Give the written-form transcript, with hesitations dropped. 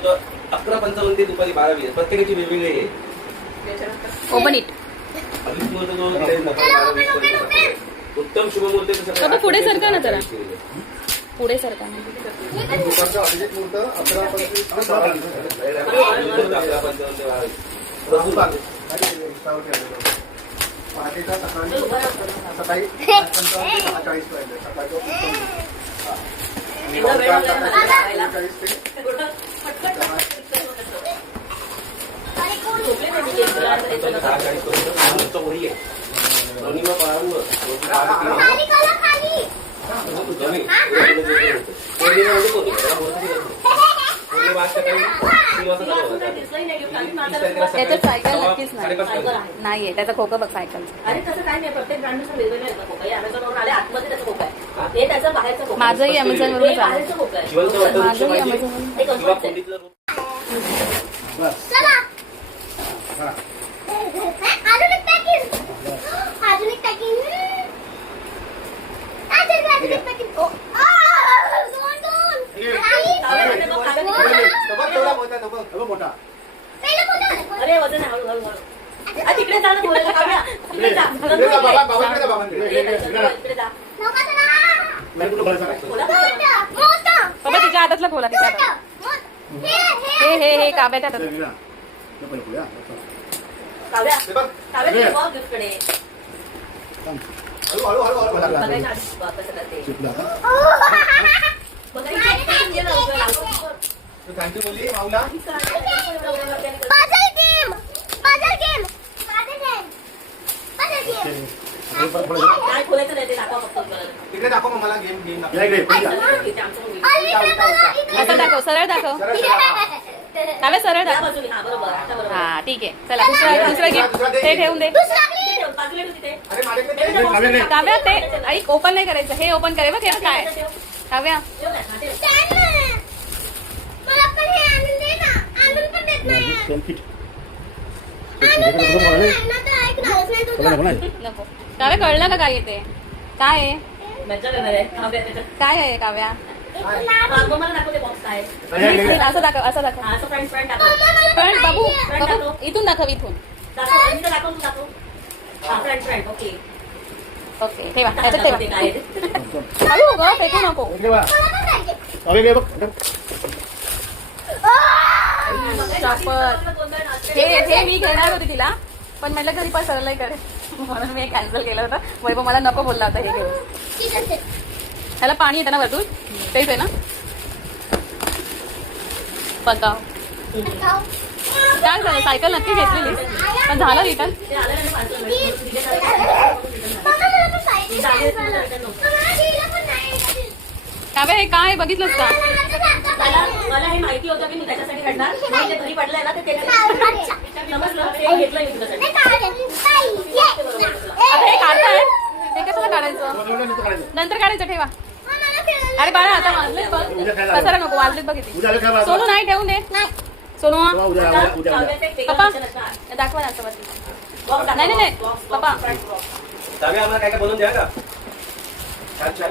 होतं 11:55 ते दुपारी 12:20 प्रत्येकाची वेगवेगळी आहे. Open it. अभिमुहूर्त जो आहे, 12:20 उत्तम शुभमुहूर्त बाबा पुढे सरका ना जरा, पुढे सरका ना. दुपारचा अभिजित मुहूर्त 11:55 पहाटेचा सकाळी 5:45 पर्यंत सकाळचं त्याचं सायकल नक्कीच नाहीये, त्याचा खोकं बघ सायकल. अरे तसं काय नाही, प्रत्येक ब्रँडनुसार वेगवेगळं आहे खोकं. हे अमेझॉनवरून आले, आतमध्ये त्याचं खोकं आहे, हे त्याचं बाहेरचं खोकं. माझंही अमेझॉन वरून बाहेरचं खोकं आहे. माझंही अमेझॉन. अरे वजन आहे, हळूहळू तिकडे जा ना, बोलायला काढूया. तिकडे जा, इकडे जा. बाबा तिच्या हातातला खोला, तिच्या हातात. हे काव्याच्या हातात. काव्या गिफ्टकडे बघायचं आधी कसं करते. थँक्यू बोली माऊला. काय खोलायचं नाही, ते दाखवा फक्त. तिकडे दाखव मग मला गेम गेम असं दाखव, सरळ दाखव. काव्या सरळ दाखव. बरोबर. हा ठीक आहे, चला दुसरं गिफ्ट ते ठेवून दे. काव्या ते ऐक, ओपन नाही करायचं, हे ओपन करे बघ. हे काय काव्या, नको. काव्या कळलं का काय येते, काय आहे, काय आहे काव्या. असं दाखव, असं दाखव. फ्रंट बाबू, बाबू इथून दाखव, इथून. ओके ठेवा, याच्यात ठेवा. हळू ग, फेकू नको. हे मी घेणार होती तिला, पण म्हटलं घरी पण सरळ करे, म्हणून मी कॅन्सल केलं होतं. वैभव मला नको बोलला होता हे घेऊन. ह्याला पाणी येतं ना वरतून, तेच आहे ना. बघा काय झालं, सायकल नक्की घेतलेली पण झालं रिटर्न. काव्या हे काय बघितलंस का. मला हे माहिती होतं की मी त्याच्यासाठी काढणार, म्हणजे घरी पडलंय ना, ते समजलं, ते घेतलं मी तुझ्यासाठी. आता हे काढताय, हे कशाला काढायचं, नंतर काढायचं, ठेवा. अरे बाळा आता वाजलेत बघ, कसाला नको, वाजलेत बघ किती. सोनू नाही ठेवून दे, सोनू पप्पा दाखवा ना वरती. नाही नाही पप्पा आम्हाला काय काय बनवून द्या का. छान छान.